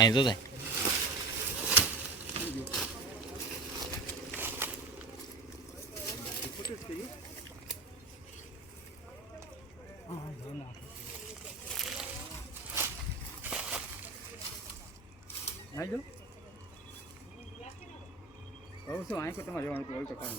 અહીં તો થાય આજો કહું છું અહીં તમારે રહેવાનું હતું તો કામ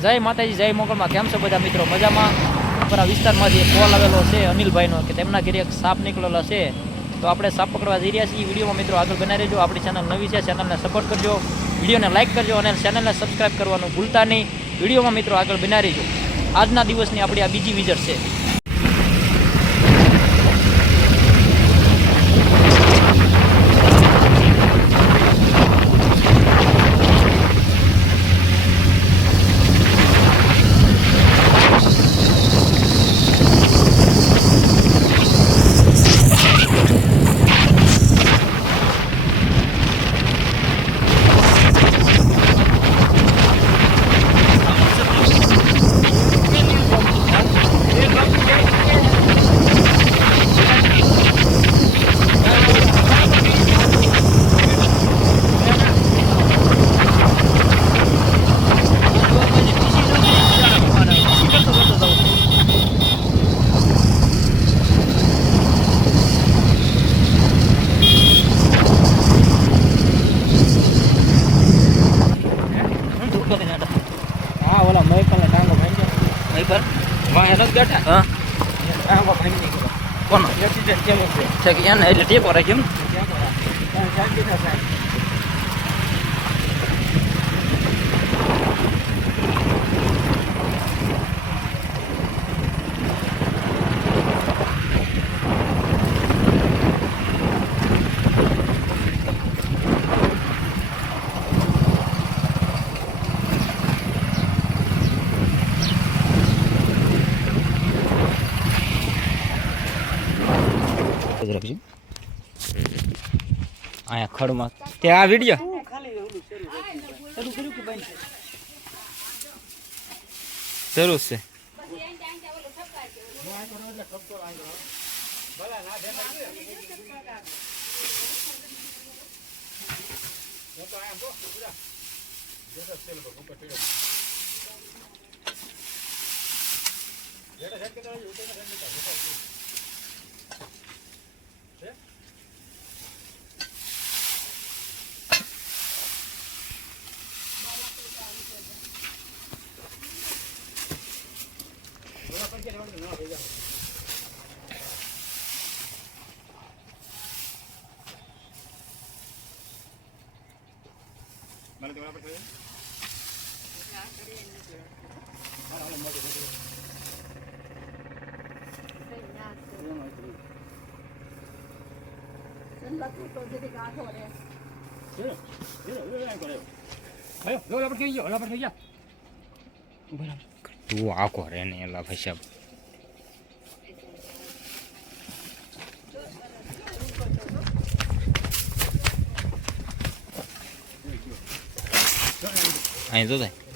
જય માતાજી જય મોગલમાં કેમ છો બધા મિત્રો મજામાં અમારા વિસ્તારમાંથી એક કોલ આવેલો છે અનિલભાઈનો કે તેમના ઘરે એક સાપ નીકળેલો છે તો આપણે સાપ પકડવા જઈ રહ્યા છીએ વિડીયોમાં મિત્રો આગળ બનાવી રહેજો આપણી ચેનલ નવી છે ચેનલને સપોર્ટ કરજો વિડીયોને લાઇક કરજો અને ચેનલને સબસ્ક્રાઈબ કરવાનું ભૂલતા નહીં વિડીયોમાં મિત્રો આગળ બનાવી રહેજો આજના દિવસની આપણી આ બીજી વિઝિટ છે હા ઓલા મહેકલને ટાંગો ભાંગ્યો નહીં વાહ એનો જ બેઠા હા ટાંગો ભાંગી ગયો કોનો એક્સિડન્ટ કેમ છે કે એને એટલે ટેકો રાખ્યો એમ રાખજો અહીંયા ખડમાં તે આ વિડીયો શરૂ છે તું આખો રે ને એલા ભાઈ અહીં તો થાય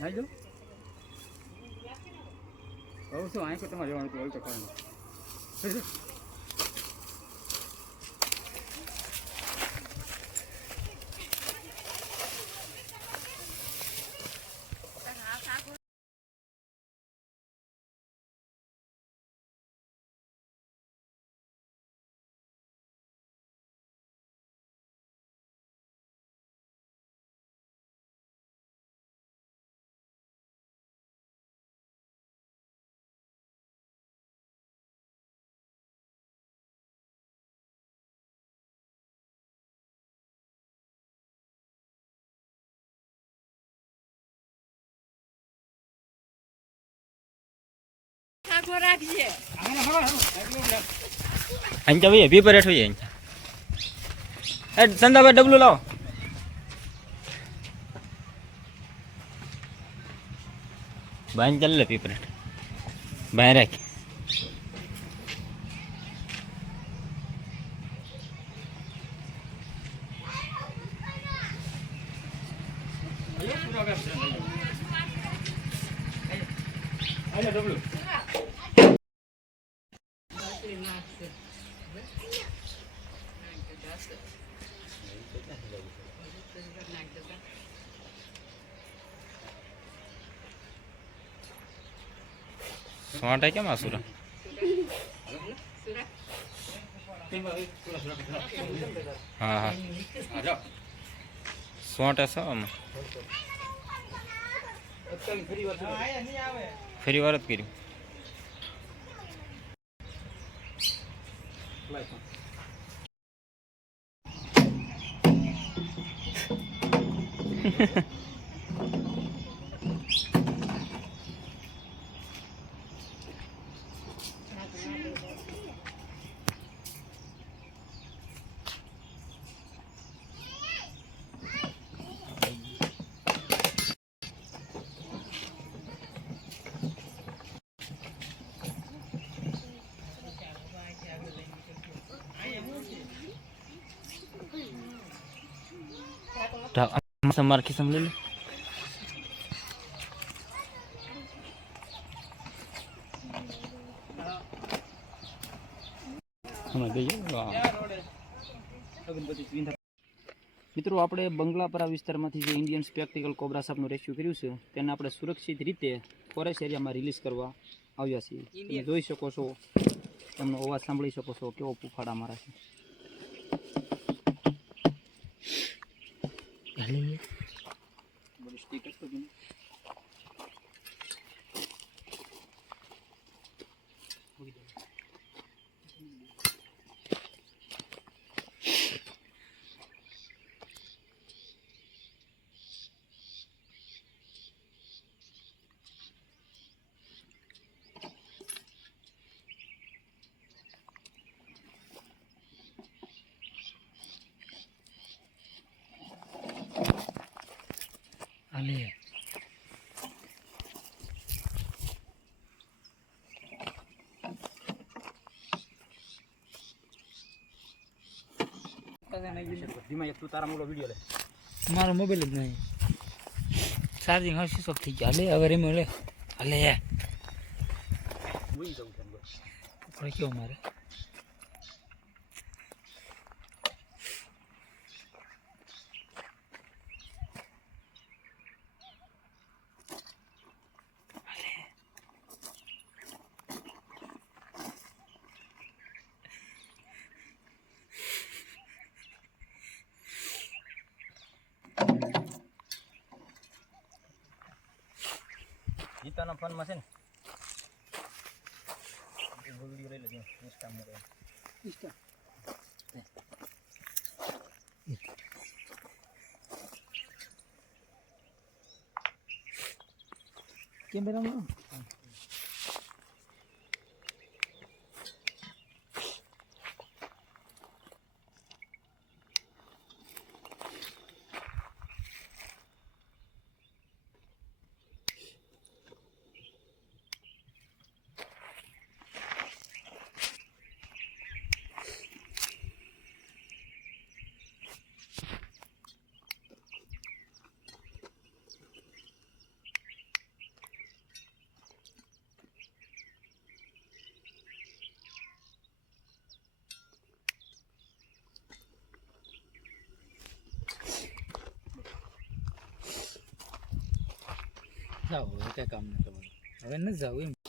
આજો કહું છું અહીં તમારે રહેવાનું હતું તો કામ અંચા ભાઈ પીપર હેઠ હોય અંચા એ સંદાભાઈ ડબલું લાવો બાંધ ચાલ લે પીપર હેઠ બહાર રાખ સોંટા કેમ આસુરા હા હા સોંટા છો આમાં ફરી વાર જ કર્યું માર ખિસ્સામાં લઈ લે મિત્રો આપણે બંગલાપરા વિસ્તારમાંથી જે ઇન્ડિયન સ્પેક્ટિકલ કોબ્રા સાપનું રેસ્ક્યુ કર્યું છે તેને આપણે સુરક્ષિત રીતે ફોરેસ્ટ એરિયામાં રિલીઝ કરવા આવ્યા છીએ તમે જોઈ શકો છો તમને અવાજ સાંભળી શકો છો કેવો ફૂફાડા મારા છે Ale. મારો મોબાઈલ જ નહીં ચાર્જિંગ હવે સ્વિચ ઓફ થઈ ગયા લે હવે રેમે લે હાલે કેવો મારે ગીતાના ફોનમાં છે ને વિડિયો લઈ લેજો ઇન્સ્ટામાં ઇન્સ્ટા કેમેરામાં જાઓ હવે કઈ કામ નહીં તમારું હવે ન જાવ એમ